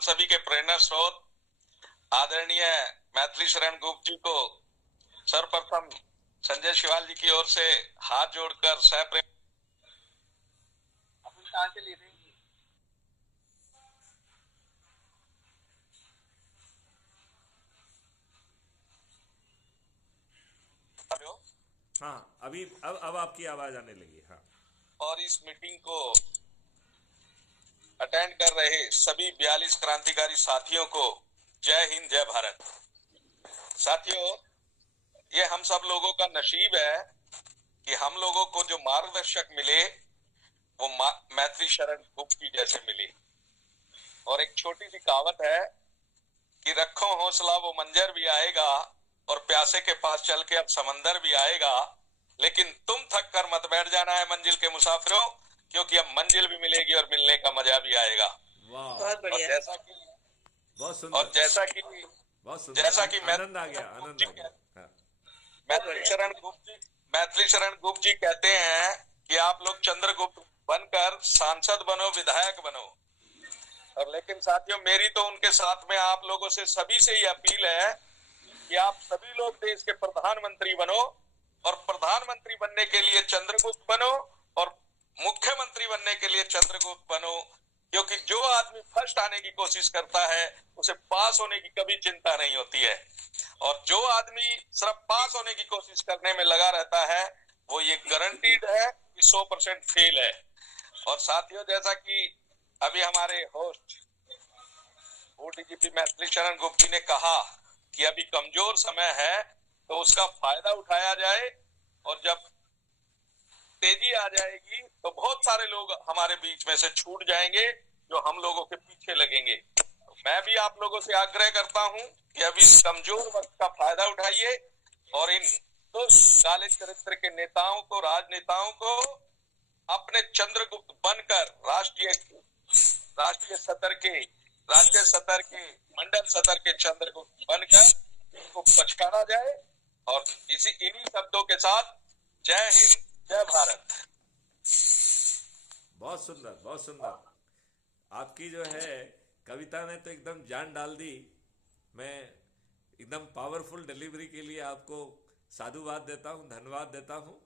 सभी के प्रेरणा स्रोत आदरणीय मैथिली शरण गुप्त जी को सर्वप्रथम संजय शिवाल जी की ओर से हाथ जोड़कर सह कहाँ से ले रहे हैं? हाँ, अभी अब आपकी आवाज आने लगी। हाँ। और इस मीटिंग को अटेंड कर रहे सभी 42 क्रांतिकारी साथियों को जय हिंद, जय भारत। साथियों, ये हम सब लोगों का नसीब है कि हम लोगों को जो मार्गदर्शक मिले वो मैथिली शरण गुप्त जी जैसे मिले। और एक छोटी सी कहावत है कि रखो हौसला वो मंजर भी आएगा और प्यासे के पास चल के अब समंदर भी आएगा, लेकिन तुम थक कर मत बैठ जाना है मंजिल के मुसाफिरों, क्योंकि अब मंजिल भी मिलेगी और मिलने का मजा भी आएगा। वाह, बहुत बढ़िया। बहुत सुंदर। और जैसा कि बहुत सुंदर। जैसा कि आनंद आ गया, आनंद आ गया। हाँ। मैथिली शरण गुप्त जी कहते हैं कि आप लोग चंद्रगुप्त बनकर सांसद बनो, विधायक बनो। और लेकिन साथियों, मेरी तो उनके साथ में आप लोगों से सभी से ही अपील है कि आप सभी लोग देश के प्रधानमंत्री बनो, और प्रधानमंत्री बनने के लिए चंद्रगुप्त बनो और मुख्यमंत्री बनने के लिए चंद्रगुप्त बनो, क्योंकि जो आदमी फर्स्ट आने की कोशिश करता है उसे पास होने की कभी चिंता नहीं होती है, और जो आदमी सिर्फ पास होने की कोशिश करने में लगा रहता है वो ये गारंटीड है कि 100% फेल है। और साथियों, जैसा कि अभी हमारे होस्ट डीजीपी मैथिली शरण गुप्त जी ने कहा कि अभी कमजोर समय है तो उसका फायदा उठाया जाए, और जब तेजी आ जाएगी तो बहुत सारे लोग हमारे बीच में से छूट जाएंगे जो हम लोगों के पीछे लगेंगे। तो मैं भी आप लोगों से आग्रह करता हूं कि अभी कमजोर वक्त का फायदा उठाइए और इन तो काले चरित्र के नेताओं को, राजनेताओं को अपने चंद्रगुप्त बनकर राष्ट्रीय सतर के, राज्य सतर के, मंडल सतर के चंद्रगुप्त बनकर इनको पछकारा जाए। और इन्हीं शब्दों के साथ जय हिंद, जय भारत। बहुत सुंदर, बहुत सुंदर। आपकी जो है कविता ने तो एकदम जान डाल दी। मैं एकदम पावरफुल डिलीवरी के लिए आपको साधुवाद देता हूँ, धन्यवाद देता हूँ।